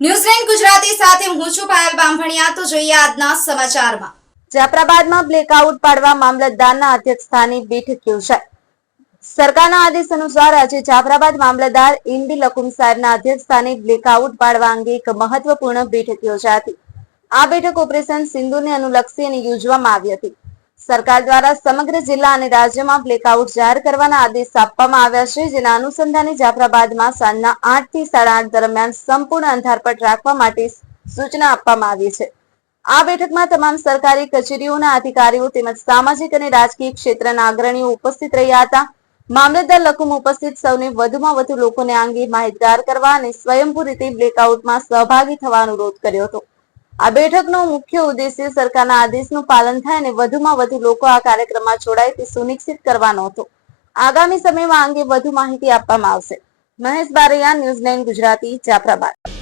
ન્યૂઝલેન્ડ ગુજરાતી સાથે હું છું પાયલ બામભણિયા તો જોઈએ આજના સમાચારમાં. જાફરાબાદમાં બ્લેકઆઉટ પાડવા મામલતદારના અધ્યક્ષસ્થાને બેઠક યોજાઈ. સરકારના આદેશ અનુસાર આજે જાફરાબાદ મામલતદાર ઇન્દી લકુમ સાહેબના અધ્યક્ષસ્થાને બ્લેકઆઉટ પાડવા અંગે એક મહત્વપૂર્ણ બેઠક યોજાઈ હતી. આ બેઠક ઓપરેશન સિંધુને અનુલક્ષી અને યોજવામાં આવી હતી. સરકાર દ્વારા સમગ્ર જિલ્લા અને રાજ્યમાં બ્લેકઆઉટ જાહેર કરવાના આદેશ આપવામાં આવ્યા છે. જેના અનુસંધાને જાફરાબાદમાં સાંજના આઠથી સાડા આઠ દરમિયાન સંપૂર્ણ અંધારપટ રાખવા માટે સૂચના આપવામાં આવી છે. આ બેઠકમાં તમામ સરકારી કચેરીઓના અધિકારીઓ તેમજ સામાજિક અને રાજકીય ક્ષેત્રના અગ્રણીઓ ઉપસ્થિત રહ્યા હતા. મામલતદાર લકુમ ઉપસ્થિત સૌને વધુમાં વધુ લોકોને આ અંગે માહિતગાર કરવા અને સ્વયંભૂ રીતે બ્લેકઆઉટમાં સહભાગી થવા અનુરોધ કર્યો હતો. આ બેઠકનો મુખ્ય ઉદ્દેશ્ય સરકારના આદેશનું પાલન થાય અને વધુમાં વધુ લોકો આ કાર્યક્રમમાં જોડાય તે સુનિશ્ચિત કરવાનો હતો. આગામી સમયમાં અંગે વધુ માહિતી આપવામાં આવશે. Mahesh Baraiya, news nine Gujarati, Jafrabad.